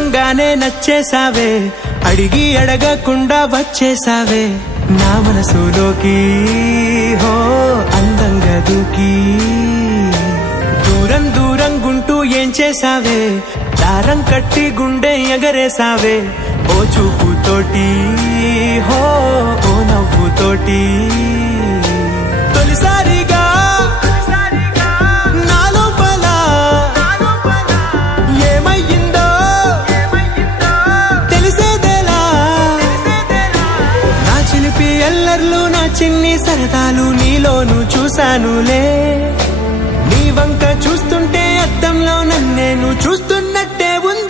చూడంగానే నచ్చేసావే, అడిగి అడగకుండా వచ్చేసావే నా మనసులోకి, హో అందంగా దూకి. దూరం దూరం గుంటూ ఏం చేసావే, దారం కట్టి గుండె ఎగరేసావే ఓ చూపుతోటి, హో ఓ నవ్వుతోటి. తొలిసారిగా నా లోపల ఏమయ్యిందో తెలిసేదేలా. నా చిలిపి ఎల్లర్లు, నా చిన్ని సరదాలు నీలోను చూశానులే. నీ వంక చూస్తుంటే అద్దంలో నన్నేను చూస్తున్నట్టే ఉంది.